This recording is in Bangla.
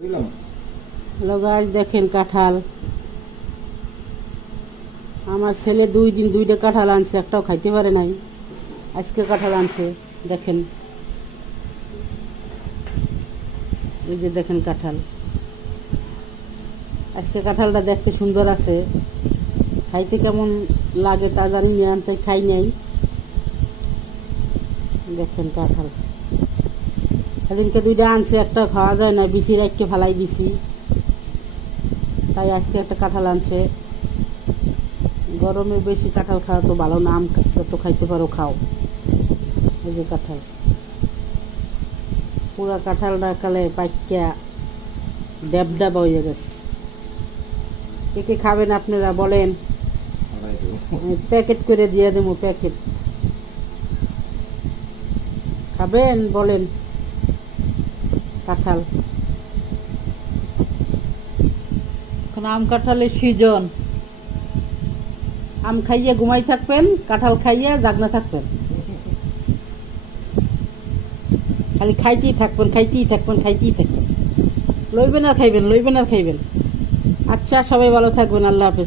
হ্যালো গাইস, দেখেন কাঁঠাল। আমার ছেলে 2 দিন 2টা কাঁঠাল আনছে, একটাও খাইতে পারে নাই। আজকে কাঁঠাল আনছে, দেখেন। এই যে দেখেন কাঁঠাল। আজকে কাঁঠালটা দেখতে সুন্দর আছে, খাইতে কেমন লাগে তা জানি না, আনতে খাই নাই। দেখেন কাঁঠাল সেদিনকে 2টা আনছে, একটা খাওয়া যায় না, বিচি রাখতে ফালাই দিছি, তাই আজকে একটা কাঁঠাল আনছে। গরমে বেশি কাঁঠাল খাওয়া তো ভালো না, আম তো খাইতে পারো, খাও। এই যে কাঁঠাল, পুরা কাঁঠালটা কালে পাইকা ড্যাব হয়ে গেছে। কে কে খাবেন আপনারা বলেন, প্যাকেট করে দিয়ে দেবো, প্যাকেট খাবেন বলেন। কাঁঠাল এখন আম কাঁঠালের সিজন, আম খাইয়ে ঘুমাই থাকবেন, কাঁঠাল খাইয়ে জাগনা থাকবেন, খালি খাইতেই থাকবেন, খাইতেই থাকবেন, খাইতেই থাকবেন। লইবেন আর খাইবেন, লইবেন আর খাইবেন। আচ্ছা, সবাই ভালো থাকবেন, আল্লাহ হাফেজ।